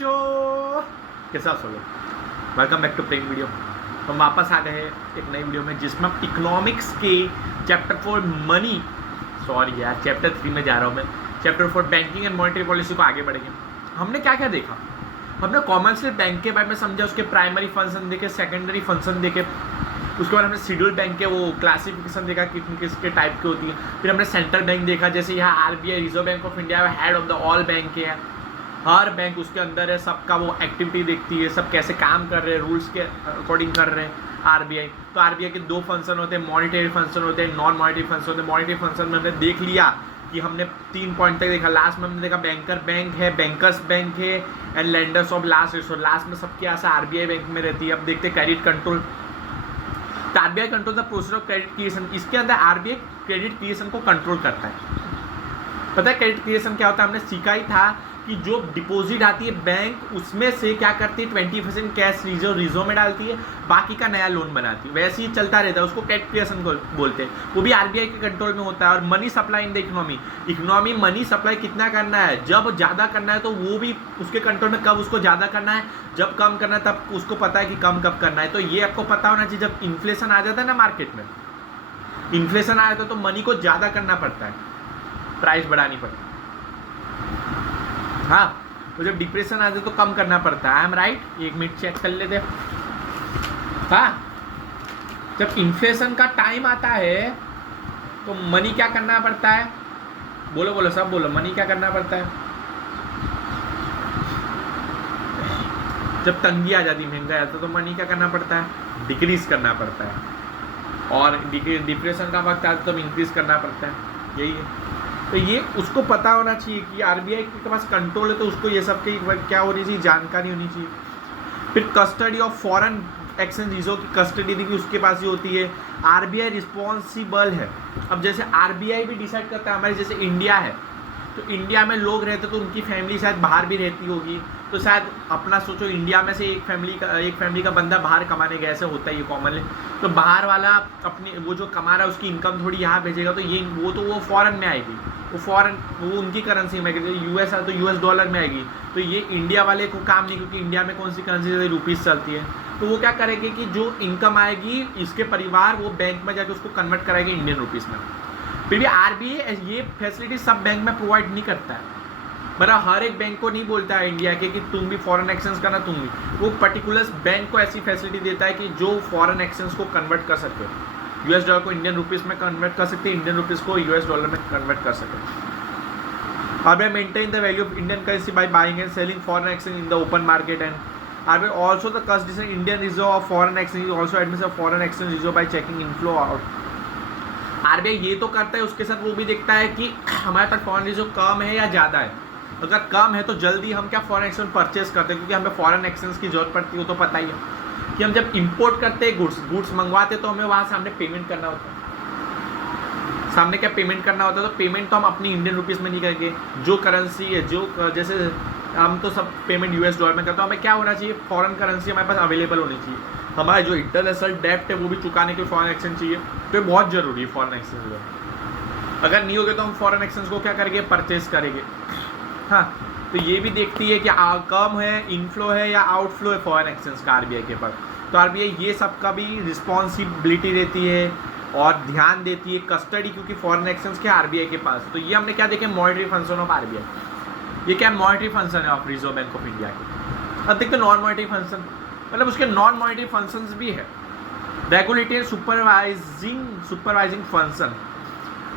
जो कैसा सोलो welcome back to playing video. तो हम वापस आ गए हैं एक नई वीडियो में जिसमें हम इकोनॉमिक्स के चैप्टर 4 मनी चैप्टर 3 में जा रहा हूँ मैं। Chapter 4 banking and monetary policy को आगे बढ़ेंगे। हमने क्या क्या देखा, हमने कॉमर्शियल बैंक के बारे में समझा, उसके प्राइमरी फंक्शन देखे, सेकेंडरी फंक्शन देखे, उसके बाद हमने शेड्यूल बैंक के वो क्लासिफिकेशन देखा कि किसके टाइप की होती है। फिर हमने सेंट्रल बैंक देखा, जैसे यहाँ RBI reserve bank of India head of the all bank है, हर बैंक उसके अंदर है, सबका वो एक्टिविटी देखती है, सब कैसे काम कर रहे हैं, रूल्स के अकॉर्डिंग कर रहे हैं आरबीआई। तो आरबीआई के दो फंक्शन होते हैं, मॉनिटरी फंक्शन होते हैं, नॉन मॉनिटरी फंक्शन होते हैं। मॉनिटरी फंक्शन में हमने देख लिया कि हमने 3 पॉइंट तक देखा। लास्ट में हमने देखा बैंकर बैंक है, बैंकर्स बैंक है and lenders of last resource. Last में सबकी आशा आरबीआई बैंक में रहती है। अब देखते हैं क्रेडिट कंट्रोल। तो RBI control the process of credit creation. इसके अंदर आरबीआई क्रेडिट क्रिएशन को कंट्रोल करता है। पता है क्रेडिट क्रिएशन क्या होता है? हमने सीखा ही था कि जो डिपॉजिट आती है बैंक, उसमें से क्या करती है 20% कैश रिजर्व में डालती है, बाकी का नया लोन बनाती है। वैसे ही चलता रहता है, उसको क्रेडिट क्रिएशन बोलते हैं। वो भी आरबीआई के कंट्रोल में होता है। और money supply in the economy money supply कितना करना है, जब ज़्यादा करना है तो वो भी उसके कंट्रोल में। कब उसको ज़्यादा करना है, जब कम करना है तब उसको पता है कि कम कब करना है। तो ये आपको पता होना चाहिए। जब इन्फ्लेशन आ जाता है ना मार्केट में, इन्फ्लेशन आ जाता है तो मनी को ज़्यादा करना पड़ता है, प्राइस बढ़ानी पड़ती है। हाँ, तो जब डिप्रेशन आ जाए तो कम करना पड़ता है। I am right? 1 minute check कर लेते। हाँ, जब इन्फ्लेशन का टाइम आता है तो मनी क्या करना पड़ता है? बोलो बोलो सब बोलो, मनी क्या करना पड़ता है? जब तंगी आ जाती, महंगाई आता तो मनी क्या करना पड़ता है? डिक्रीज करना पड़ता है। और डिप्रेशन का वक्त आता तो इंक्रीज करना पड़ता है। यही है। तो ये उसको पता होना चाहिए कि आरबीआई के पास कंट्रोल है, तो उसको ये सब की क्या होनी चाहिए, जानकारी होनी चाहिए। फिर custody of foreign exchange reserve की कस्टडी भी उसके पास ही होती है। आरबीआई रिस्पॉन्सिबल है। अब जैसे आरबीआई भी डिसाइड करता है, हमारे जैसे इंडिया है तो इंडिया में लोग रहते तो उनकी फैमिली शायद बाहर भी रहती होगी, तो शायद अपना सोचो इंडिया में से एक फैमिली का बंदा बाहर कमाने गया, ऐसे होता है ये कॉमनली। तो बाहर वाला अपनी वो जो कमा रहा है उसकी इनकम थोड़ी यहाँ भेजेगा, तो ये वो फॉरेन में आएगी, वो उनकी करेंसी में आएगी। यूएस है तो यूएस डॉलर में आएगी। तो ये इंडिया वाले को काम नहीं, क्योंकि इंडिया में कौन सी करेंसी रुपीज़ चलती है। तो वो क्या करेंगे कि जो इनकम आएगी इसके परिवार वो बैंक में जाकर उसको कन्वर्ट कराएंगे इंडियन रुपीज़ में। फिर भी आरबीआई ये फैसिलिटी सब बैंक में प्रोवाइड नहीं करता है। मतलब हर एक बैंक को नहीं बोलता है इंडिया के कि तुम भी फॉरेन एक्सचेंज करना, तुम भी। वो पर्टिकुलर बैंक को ऐसी फैसिलिटी देता है कि जो फॉरेन एक्सचेंज को कन्वर्ट कर सके, यूएस डॉलर को इंडियन रुपीज़ में कन्वर्ट कर सकते, इंडियन रुपीज़ को यूएस डॉलर में कन्वर्ट कर सके। RBI maintain the value of Indian currency by buying and selling foreign exchange in the open market, and RBI also the custodian Indian reserve of foreign exchange also admits a foreign exchange reserve by checking inflow out. RBI ये तो करता है, उसके साथ वो भी देखता है कि हमारे पास फॉरेन रिजर्व कम है या ज़्यादा है। अगर कम है तो जल्दी हम क्या फॉरेन एक्सचेंज परचेज करते हैं, क्योंकि हमें फॉरेन एक्सचेंज की जरूरत पड़ती है। वो तो पता ही है कि हम जब इंपोर्ट करते हैं गुड्स मंगवाते तो हमें वहाँ सामने पेमेंट करना होता है। सामने क्या पेमेंट करना होता है, तो पेमेंट तो हम अपनी इंडियन रुपीज़ में नहीं करेंगे। जो करेंसी है, जो जैसे हम तो सब पेमेंट यूएस डॉलर में करते हैं, हमें क्या होना चाहिए, फॉरेन करेंसी हमारे पास अवेलेबल होनी चाहिए। हमारा जो इंटरनेशनल डेप्ट है वो भी चुकाने के लिए फॉरेन एक्सचेंज चाहिए। तो ये बहुत ज़रूरी है फॉरेन एक्सचेंज। अगर नहीं होगे तो हम फॉरेन एक्सचेंज को क्या करेंगे, परचेज करेंगे। हाँ, तो ये भी देखती है कि कम है, इनफ्लो है या आउटफ्लो है फॉरेन एक्सचेंज का आरबीआई के पास। तो आरबीआई ये सब का भी रिस्पॉन्सिबिलिटी रहती है और ध्यान देती है, कस्टडी, क्योंकि फॉरेन एक्सचेंज के आरबीआई के पास। तो ये हमने क्या देखे, मॉनिटरी फंक्शन ऑफ आरबीआई। ये क्या मॉनिटरी फंक्शन है of reserve bank of India के। अब देखते नॉन मॉनिटरी फंक्शन, मतलब उसके नॉन मॉनिटरी फंक्शंस भी है। Regulatory supervising function.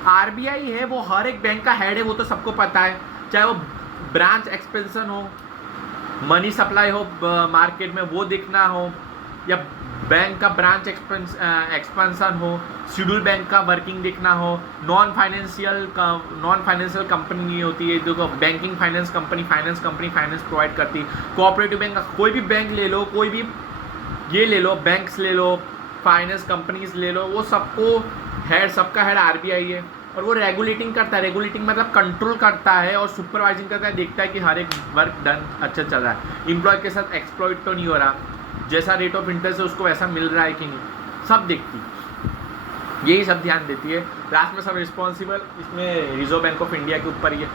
आरबीआई है वो हर एक बैंक का हेड है, वो तो सबको पता है। चाहे वो ब्रांच एक्सपेंशन हो, मनी सप्लाई हो मार्केट में वो देखना हो, या बैंक का ब्रांच एक्सपेंशन हो, शेड्यूल बैंक का वर्किंग देखना हो, नॉन फाइनेंशियल कंपनी होती है जो banking finance company finance provide करती है। कोऑपरेटिव बैंक, कोई भी बैंक ले लो, कोई भी ये ले लो, बैंक्स ले लो, फाइनेंस कंपनीज ले लो, वो सबका हेड आरबीआई है। और वो रेगुलेटिंग करता है। रेगुलेटिंग मतलब कंट्रोल करता है और सुपरवाइजिंग करता है, देखता है कि हर एक वर्क डन अच्छा चल रहा है, एम्प्लॉय के साथ एक्सप्लॉइट तो नहीं हो रहा, जैसा रेट ऑफ इंटरेस्ट है उसको वैसा मिल रहा है कि नहीं, सब देखती, यही सब ध्यान देती है। लास्ट में सब रिस्पॉन्सिबल इसमें रिजर्व बैंक ऑफ इंडिया के ऊपर ही है।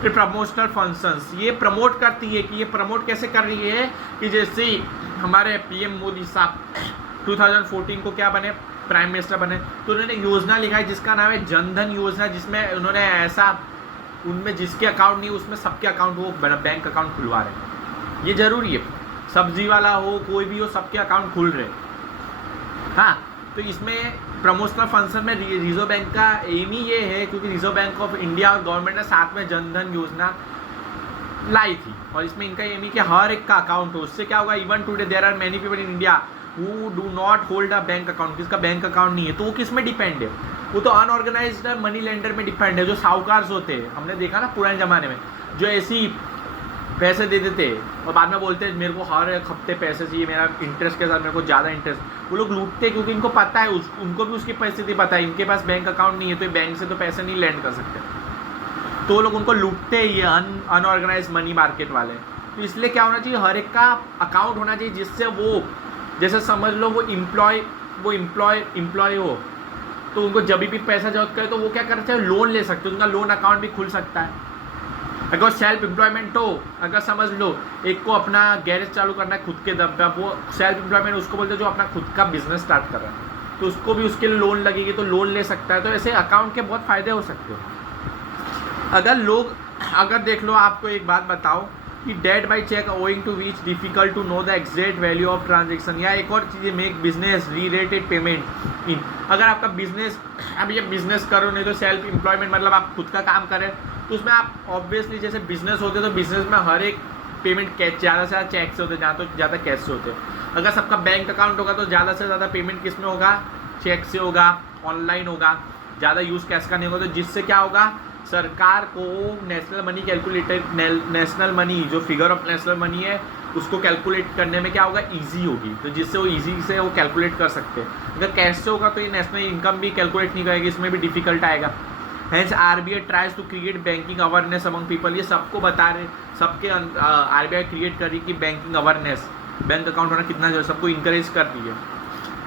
फिर प्रमोशनल फंक्शंस, ये प्रमोट करती है कि ये प्रमोट कैसे कर रही है कि जैसे हमारे पीएम मोदी साहब 2014 को क्या बने, प्राइम मिनिस्टर बने, तो उन्होंने योजना लिखा है जिसका नाम है जनधन योजना, जिसमें उन्होंने ऐसा उनमें जिसके अकाउंट नहीं उसमें सबके अकाउंट वो बैंक अकाउंट खुलवा रहे हैं। ये जरूरी है, सब्जी वाला हो कोई भी हो सबके अकाउंट खुल रहे। हाँ, तो इसमें प्रमोशनल फंक्शन में रिजर्व बैंक का एम ही ये है, क्योंकि रिजर्व बैंक ऑफ इंडिया और गवर्नमेंट ने साथ में जनधन योजना लाई थी, और इसमें इनका एम ही कि हर एक का अकाउंट हो। उससे क्या होगा, even today there are many people in India who do not hold a bank account, जिसका बैंक अकाउंट नहीं है, तो वो किस में डिपेंड है, वो तो अनऑर्गेनाइज्ड मनी लेंडर में डिपेंड है, जो साहूकार होते हैं। हमने देखा ना पुराने ज़माने में जो ऐसी पैसे दे देते और बाद में बोलते हैं मेरे को हर एक हफ्ते पैसे चाहिए, मेरा इंटरेस्ट के साथ मेरे को ज़्यादा इंटरेस्ट, वो लोग लूटते क्योंकि इनको पता है उनको भी उसकी परिस्थिति पता है, इनके पास बैंक अकाउंट नहीं है तो बैंक से तो पैसे नहीं लैंड कर सकते, तो वो लोग उनको लूटते ही अनऑर्गेनाइज मनी मार्केट वाले। तो इसलिए क्या होना चाहिए, हर एक का अकाउंट होना चाहिए, जिससे वो जैसे समझ लो वो इम्प्लॉय हो तो उनको जब भी पैसा जरूरत करे तो वो क्या करते हैं, लोन ले सकते हैं, उनका लोन अकाउंट भी खुल सकता है। अगर सेल्फ एम्प्लॉयमेंट हो, अगर समझ लो एक को अपना गैरेज चालू करना है खुद के दम पे, वो सेल्फ एम्प्लॉयमेंट उसको बोलते हैं जो अपना खुद का बिजनेस स्टार्ट कर रहा है, तो उसको भी उसके लिए लोन लगेगी तो लोन ले सकता है। तो ऐसे अकाउंट के बहुत फ़ायदे हो सकते हो। अगर देख लो, आपको एक बात बताओ कि debt by check owing to which difficult to know the exact value of transaction, या एक और चीज़ make business related payment in. अगर आपका बिजनेस, अब ये बिजनेस करो, नहीं तो सेल्फ एम्प्लॉयमेंट मतलब आप खुद का काम करें, तो उसमें आप ऑब्वियसली जैसे बिजनेस होते तो बिजनेस में हर एक पेमेंट कैश ज़्यादा से ज़्यादा चेक से होते, ज़्यादा तो ज़्यादा कैश से होते। अगर सबका बैंक अकाउंट होगा तो ज़्यादा से ज़्यादा पेमेंट किस में होगा, चेक से होगा, ऑनलाइन होगा, ज़्यादा यूज़ कैश का नहीं होगा। तो जिससे क्या होगा, सरकार को national money calculated, national money जो फिगर ऑफ नेशनल मनी है उसको कैलकुलेट करने में क्या होगा, ईजी होगी, तो जिससे वो ईजी से वो कैलकुलेट कर सकते हैं। अगर कैश से होगा तो ये नेशनल इनकम भी कैलकुलेट नहीं करेगी, इसमें भी डिफिकल्ट आएगा। Hence RBI tries to create banking awareness among people, ये सबको बता रहे, सबके आरबीआई क्रिएट कर रही कि बैंकिंग अवेयरनेस, बैंक अकाउंट होना कितना जरूरी, सबको इंकरेज कर रही है।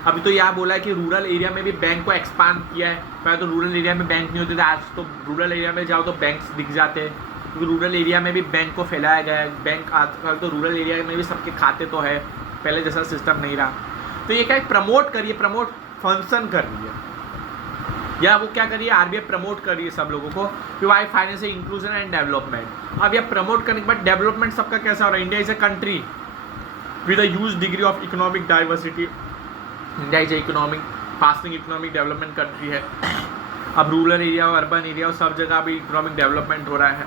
अभी तो यह बोला है कि रूरल एरिया में भी बैंक को एक्सपांड किया है, पहले तो रूरल एरिया में बैंक नहीं होते थे, आज तो रूरल एरिया में जाओ तो बैंक्स दिख जाते हैं, क्योंकि रूरल एरिया में भी बैंक को फैलाया गया है। बैंक आजकल तो रूरल एरिया में भी सबके खाते तो है, पहले जैसा सिस्टम नहीं रहा। तो ये क्या प्रमोट करिए, प्रमोट फंक्शन कर रही है, या वो क्या करिए, आरबीआई प्रमोट कर रही है सब लोगों को कि why financial inclusion and development. अब यह प्रमोट करने के बाद डेवलपमेंट सबका कैसा हो रहा है, India is a country with a huge degree of economic diversity, India is economic fasting economic development country है। अब रूरल एरिया और अर्बन एरिया और सब जगह भी इकोनॉमिक डेवलपमेंट हो रहा है।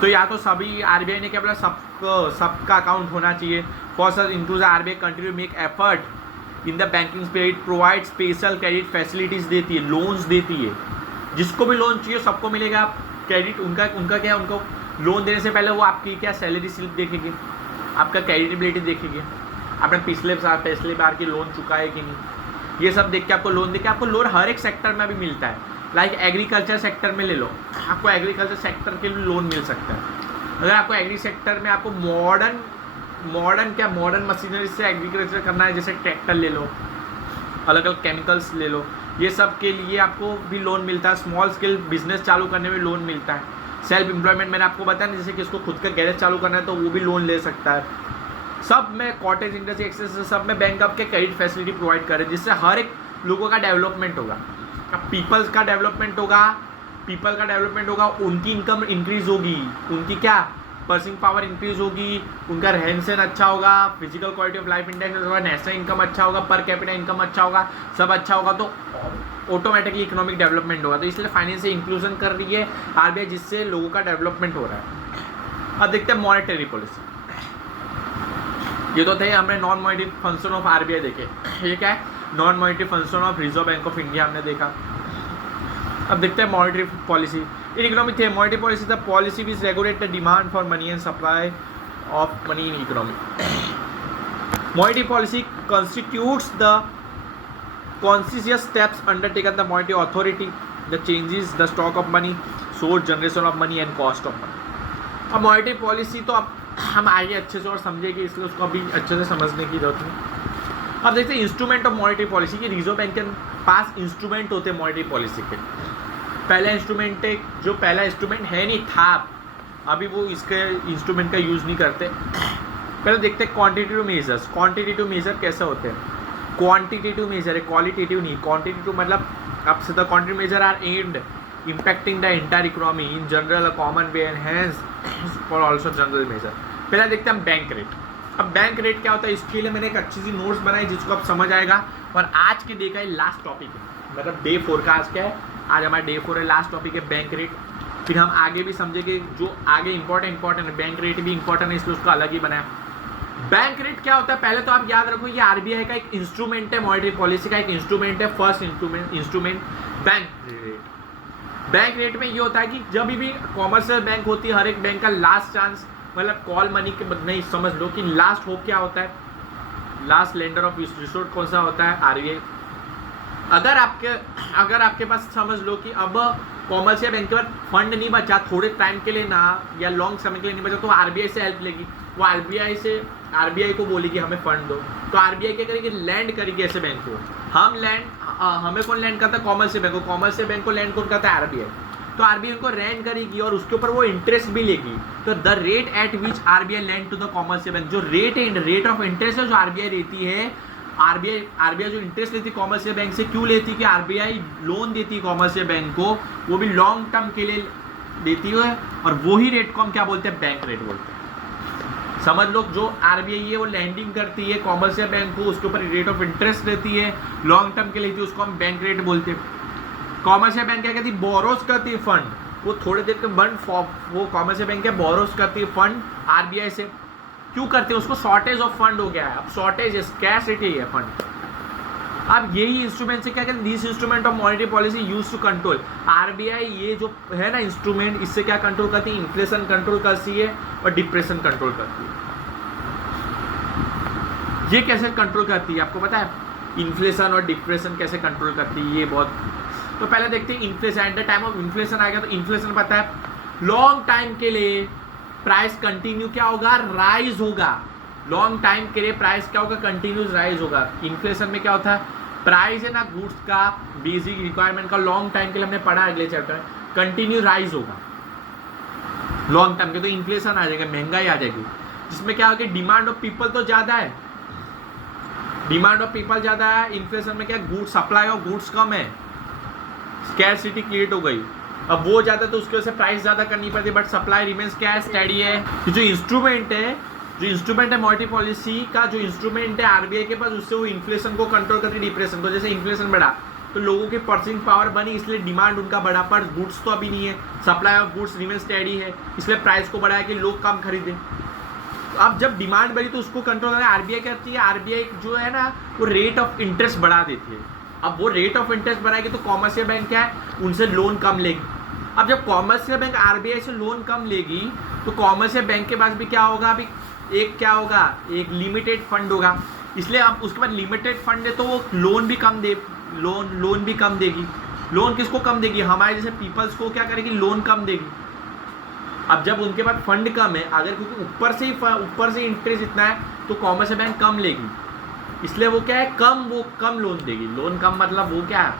तो या तो सभी आरबीआई ने क्या बोला, सबका अकाउंट होना चाहिए। For such includes RBI continue make effort in the banking space, provide special credit facilities देती है, लोन्स देती है, जिसको भी लोन चाहिए सबको मिलेगा क्रेडिट। उनका क्या है, उनको लोन देने से पहले वो आपकी क्या सैलरी स्लिप देखेंगे, आपका क्रेडिटेबिलिटी देखेंगे, आपने पिछले बार की लोन चुका है कि नहीं, ये सब देख के आपको लोन देके, आपको लोन हर एक सेक्टर में भी मिलता है। लाइक एग्रीकल्चर सेक्टर में ले लो, आपको एग्रीकल्चर सेक्टर के लिए लोन मिल सकता है। अगर आपको एग्री सेक्टर में आपको मॉडर्न मशीनरी से एग्रीकल्चर करना है, जैसे ट्रैक्टर ले लो, अलग अलग केमिकल्स ले लो, ये सब के लिए आपको भी लोन मिलता है। स्मॉल स्केल बिजनेस चालू करने में लोन मिलता है। सेल्फ एम्प्लॉयमेंट मैंने आपको बताया ना, जैसे कि इसको खुद का गैरेज चालू करना है तो वो भी लोन ले सकता है। सब में कॉटेज इंडस्ट्री एक्सेस, सब में बैंक आपके क्रेडिट फैसिलिटी प्रोवाइड करें, जिससे हर एक लोगों का डेवलपमेंट होगा। पीपल का डेवलपमेंट होगा, उनकी इनकम इंक्रीज होगी, उनकी क्या पर्सिंग पावर इंक्रीज होगी, उनका रहन सहन अच्छा होगा, physical quality of life index होगा, नेशनल इनकम अच्छा होगा, पर कैपिटा इनकम अच्छा होगा, सब अच्छा होगा, तो ऑटोमेटिकली इकोनॉमिक डेवलपमेंट होगा। तो इसलिए फाइनेंशियल इंक्लूजन कर रही है आरबीआई, जिससे लोगों का डेवलपमेंट हो रहा है। अब देखते हैं मॉनेटरी पॉलिसी। ये तो थे हमने non monetary function of RBI देखे, ये क्या है, non monetary function of reserve bank of India हमने देखा। अब देखते हैं मॉनेटरी पॉलिसी। इन इकोनॉमिक थे monetary policy the policy which regulate the demand for money and supply of money in economy. Monetary policy constitutes the conscious steps undertaken the monetary authority that changes the stock of money, source, generation of money and cost of money। अब monetary policy तो अब हम आगे अच्छे से और समझेंगे, इसलिए उसको अभी अच्छे से समझने की जरूरत नहीं। अब देखते हैं इंस्ट्रूमेंट ऑफ मॉनेटरी पॉलिसी की। रिजर्व बैंक के पास इंस्ट्रूमेंट होते हैं मॉनेटरी पॉलिसी के। पहला इंस्ट्रूमेंट है, जो पहला इंस्ट्रूमेंट है नहीं था, अभी वो इसके इंस्ट्रूमेंट का यूज़ नहीं करते। पहले देखते हैं क्वांटिटेटिव मेजर्स। क्वांटिटेटिव मेजर कैसे होते हैं? क्वांटिटेटिव मेजर है, क्वालिटेटिव नहीं। क्वांटिटेटिव मतलब अब से the quantitative measure are aimed impacting the entire economy in general, a common way and hence for also general measure। पहला देखते हैं हम बैंक रेट। अब बैंक रेट क्या होता है, इसके लिए मैंने एक अच्छी सी नोट्स बनाई जिसको आप समझ आएगा। और आज के डे का लास्ट टॉपिक है, मतलब डे 4 का आज क्या है, आज हमारा डे 4 है, लास्ट टॉपिक है बैंक रेट। फिर हम आगे भी समझेंगे जो आगे इंपॉर्टेंट है, बैंक रेट भी इंपॉर्टेंट है, इसलिए उसको अलग ही बनाया। बैंक रेट क्या होता है, पहले तो आप याद रखो, ये आरबीआई का एक इंस्ट्रूमेंट है, मॉनेटरी पॉलिसी का एक इंस्ट्रूमेंट है, first instrument bank rate. Bank rate में ये होता है कि जब भी कॉमर्शियल बैंक होती है, हर एक बैंक का लास्ट चांस, मतलब कॉल मनी के नहीं, समझ लो कि लास्ट होप क्या होता है, लास्ट लेंडर ऑफ रिसोर्ट कौन सा होता है, आरबीआई। अगर आपके पास समझ लो कि अब कॉमर्शियल बैंक के बाद फंड नहीं बचा थोड़े टाइम के लिए ना, या लॉन्ग समय के लिए नहीं बचा, तो आरबीआई से हेल्प लेगी। वो आरबीआई को बोलेगी हमें फंड दो, तो आरबीआई क्या करेगी, लैंड करेगी ऐसे बैंक को। हमें कौन लैंड करता है, कॉमर्शियल बैंक को। कॉमर्शियल बैंक को लैंड कौन करता है, आरबीआई। तो आरबीआई उनको लैंड करेगी और उसके ऊपर वो इंटरेस्ट भी लेगी। तो the rate at which RBI lend to the commercial bank, जो रेट ऑफ इंटरेस्ट है जो आरबीआई देती है, आरबीआई जो इंटरेस्ट लेती है कॉमर्शियल बैंक से, क्यों लेती है कि आरबीआई लोन देती है कॉमर्शियल बैंक को, वो भी लॉन्ग टर्म के लिए देती है, और वही रेट को हम क्या बोलते हैं, बैंक रेट बोलते हैं। समझ लो, जो आरबीआई है वो लैंडिंग करती है कॉमर्शियल बैंक को, उसके ऊपर रेट ऑफ इंटरेस्ट देती है, लॉन्ग टर्म के लिए, उसको हम बैंक रेट बोलते हैं। कॉमर्शियल बैंक क्या कहती है, बोरोस करती है फंड, वो थोड़े देर के वो कॉमर्शियल बैंक क्या बोरोस करती है फंड आरबीआई से। क्यों करते हैं, उसको शॉर्टेज ऑफ फंड हो गया है, अब शॉर्टेज है, स्कैरसिटी है फंड। अब यही इंस्ट्रूमेंट से क्या कहते हैं, this instrument of monetary policy use to control. RBI ये जो है ना इंस्ट्रूमेंट, इससे क्या कंट्रोल करती है, इन्फ्लेशन कंट्रोल करती है और डिप्रेशन कंट्रोल करती है। ये कैसे कंट्रोल करती है आपको पता है, इन्फ्लेशन और डिप्रेशन कैसे कंट्रोल करती है, ये बहुत। तो पहले देखते हैं inflation. At the time of inflation आएगा, तो इन्फ्लेशन पता है लॉन्ग टाइम के लिए प्राइस कंटिन्यू क्या होगा, राइज होगा। लॉन्ग टाइम के लिए प्राइस क्या होगा, कंटिन्यूस राइज होगा। इन्फ्लेशन में क्या होता है, प्राइस है ना गुड्स का, बेसिक रिक्वायरमेंट का, लॉन्ग टाइम के लिए हमने पढ़ा अगले चैप्टर में, कंटिन्यू राइज होगा लॉन्ग टाइम के। तो इन्फ्लेशन आ जाएगा, महंगाई आ जाएगी, जिसमें क्या होगा, डिमांड ऑफ पीपल तो ज़्यादा है, डिमांड ऑफ पीपल ज़्यादा है। इन्फ्लेशन में क्या, गुड्स, सप्लाई ऑफ गुड्स कम है, स्कैरसिटी क्रिएट हो गई। अब वो ज़्यादा, तो उसकी वजह से प्राइस ज़्यादा करनी पड़ती है, बट सप्लाई रिमेन्स क्या है, स्टेडी है। जो इंस्ट्रूमेंट है मॉनेटरी पॉलिसी का, जो इंस्ट्रूमेंट है आरबीआई के पास, उससे वो इन्फ्लेशन को कंट्रोल करती है, डिप्रेशन को। जैसे इन्फ्लेशन बढ़ा तो लोगों की परचेसिंग पावर बनी, इसलिए डिमांड उनका बढ़ा, पर गुड्स तो अभी नहीं है, supply of goods remain steady है, इसलिए प्राइस को बढ़ाया कि लोग कम खरीदें। अब जब डिमांड बढ़ी तो उसको कंट्रोल करना आरबीआई करती है। आरबीआई जो है ना, वो रेट ऑफ इंटरेस्ट बढ़ा देती है। अब वो रेट ऑफ इंटरेस्ट बढ़ाएगी तो कॉमर्शियल बैंक क्या है, उनसे लोन कम लेगी। अब जब कॉमर्शियल बैंक आरबीआई से लोन कम लेगी तो कॉमर्शियल बैंक के पास भी क्या होगा, अभी एक क्या होगा, एक लिमिटेड फंड होगा, इसलिए अब उसके बाद लिमिटेड फंड है तो वो लोन भी कम देगी। लोन किसको कम देगी, हमारे जैसे पीपल्स को क्या करेगी, लोन कम देगी। अब जब उनके पास फंड कम है, अगर क्योंकि ऊपर से इंटरेस्ट इतना है, तो कॉमर्शियल बैंक कम लेगी, इसलिए वो क्या है, कम लोन देगी। लोन कम मतलब वो क्या है,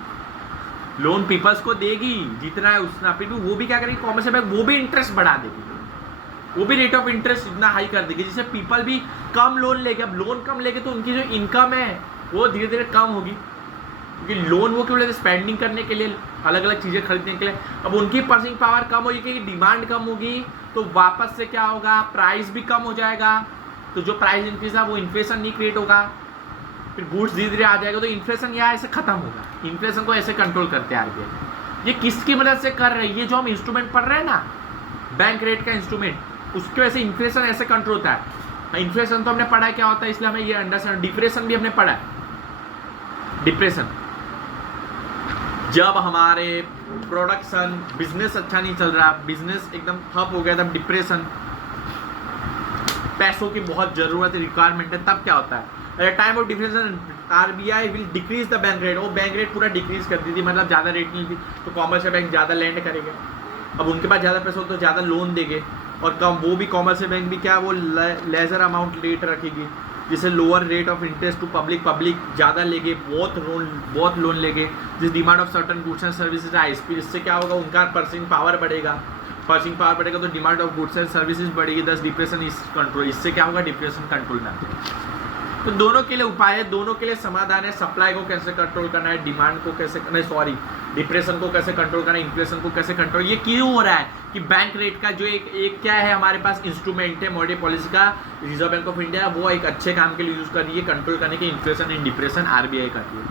लोन पीपल्स को देगी जितना है उतना, फिर भी वो भी क्या करेगी, कॉमर्शियल बैंक वो भी इंटरेस्ट बढ़ा देगी, वो भी रेट ऑफ इंटरेस्ट इतना हाई कर देगी जिससे पीपल भी कम लोन लेके। अब लोन कम लेके तो उनकी जो इनकम है वो धीरे धीरे कम होगी, क्योंकि लोन वो क्यों लेते, स्पेंडिंग करने के लिए, अलग अलग चीज़ें खरीदने के लिए। अब उनकी परचेसिंग पावर कम होगी क्योंकि डिमांड कम होगी, तो वापस से क्या होगा, प्राइस भी कम हो जाएगा। तो जो प्राइस इंक्रीज है वो इन्फ्लेशन नहीं क्रिएट होगा, फिर गुड्स धीरे धीरे आ जाएगा, तो इन्फ्लेशन यहाँ ऐसे खत्म होगा। इन्फ्लेशन को ऐसे कंट्रोल करते हैं आरबीआई। ये किसकी मदद से कर रही है, ये जो हम इंस्ट्रूमेंट पढ़ रहे हैं ना, बैंक रेट का इंस्ट्रूमेंट, उसकी वजह से इन्फ्लेशन ऐसे कंट्रोल होता है। इन्फ्लेशन तो हमने पढ़ा है क्या होता है, इसलिए हमें ये अंडरस्टैंड। डिप्रेशन भी हमने पढ़ा है। डिप्रेशन जब हमारे प्रोडक्शन बिजनेस अच्छा नहीं चल रहा, बिजनेस एकदम ठप हो गया, तब डिप्रेशन, पैसों की बहुत जरूरत है, रिक्वायरमेंट है, तब क्या होता है, at time of depression RBI will decrease the bank rate. वो बैंक रेट पूरा डिक्रीज कर दी थी, मतलब ज़्यादा रेट नहीं थी, तो कॉमर्शियल बैंक ज़्यादा लैंड करेंगे। अब उनके पास ज़्यादा पैसा हो तो ज़्यादा लोन देंगे, और कम वो भी कॉमर्शियल बैंक भी क्या, वो लेजर अमाउंट रेट रखेगी, जिसे lower rate of interest to public, public ज़्यादा लेंगे, बहुत लोन लेंगे, जिस demand of certain goods and services आईएसपी, इससे क्या होगा, उनका पर्सिंग पावर बढ़ेगा, तो demand of goods and services बढ़ेगी, दस डिप्रेशन इज कंट्रोल, इससे क्या होगा, डिप्रेशन कंट्रोल में आते हैं। तो दोनों के लिए उपाय है, दोनों के लिए समाधान है, सप्लाई को कैसे कंट्रोल करना है, डिमांड को कैसे करना है, सॉरी डिप्रेशन को कैसे कंट्रोल करना है, इन्फ्लेशन को कैसे कंट्रोल। ये क्यों हो रहा है कि बैंक रेट का जो एक क्या है हमारे पास इंस्ट्रूमेंट है मॉनेटरी पॉलिसी का, रिजर्व बैंक ऑफ इंडिया, वो एक अच्छे काम के लिए यूज कर रही है कंट्रोल करने के, इन्फ्लेशन एंड डिप्रेशन आरबीआई करती है।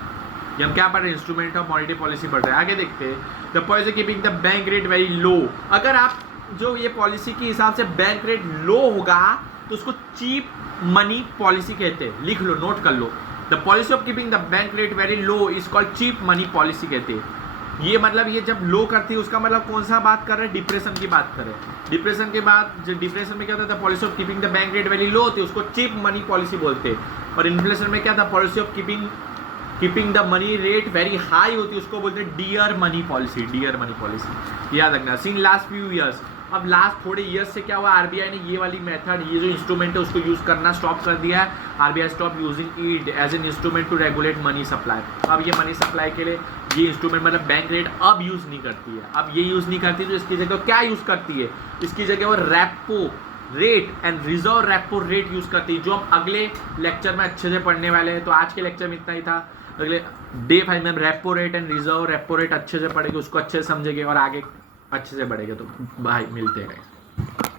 ये हम क्या पढ़ रहे हैं, इंस्ट्रूमेंट ऑफ मॉनेटरी पॉलिसी पढ़ रहे हैं। आगे देखते हैं, the policy keeping the bank rate very लो। अगर आप जो ये पॉलिसी के हिसाब से बैंक रेट लो होगा तो उसको चीप मनी पॉलिसी कहते हैं, लिख लो, नोट कर लो। The policy of keeping the bank rate very low is called cheap money policy कहते हैं। ये मतलब ये जब लो करती है उसका मतलब कौन सा बात कर रहे हैं, डिप्रेशन की बात कर रहे हैं। डिप्रेशन के बाद जो डिप्रेशन में क्या होता है, policy of keeping the bank rate very लो होती है, उसको चीप मनी पॉलिसी बोलते हैं। और इन्फ्लेशन में क्या था, policy of keeping the money rate very high होती है, उसको बोलते हैं dear money policy, dear money policy. याद रखना। सीन लास्ट फ्यू ईयर्स, अब लास्ट थोड़े ईयर्स से क्या हुआ, आरबीआई ने ये वाली मेथड, ये जो इंस्ट्रूमेंट है उसको यूज़ करना स्टॉप कर दिया है। RBI stop using it as an instrument to regulate money supply. अब ये मनी सप्लाई के लिए ये इंस्ट्रूमेंट मतलब बैंक रेट अब यूज़ नहीं करती है, अब ये यूज़ नहीं करती, तो इसकी जगह क्या यूज़ करती है, इसकी जगह वो repo rate and reserve repo rate use करती है, जो हम अगले लेक्चर में अच्छे से पढ़ने वाले हैं। तो आज के लेक्चर में इतना ही था। अगले डे 5 में repo rate and reserve repo rate अच्छे से पढ़ेंगे, उसको अच्छे से समझेंगे और आगे अच्छे से बढ़ेगा। तो भाई मिलते हैं।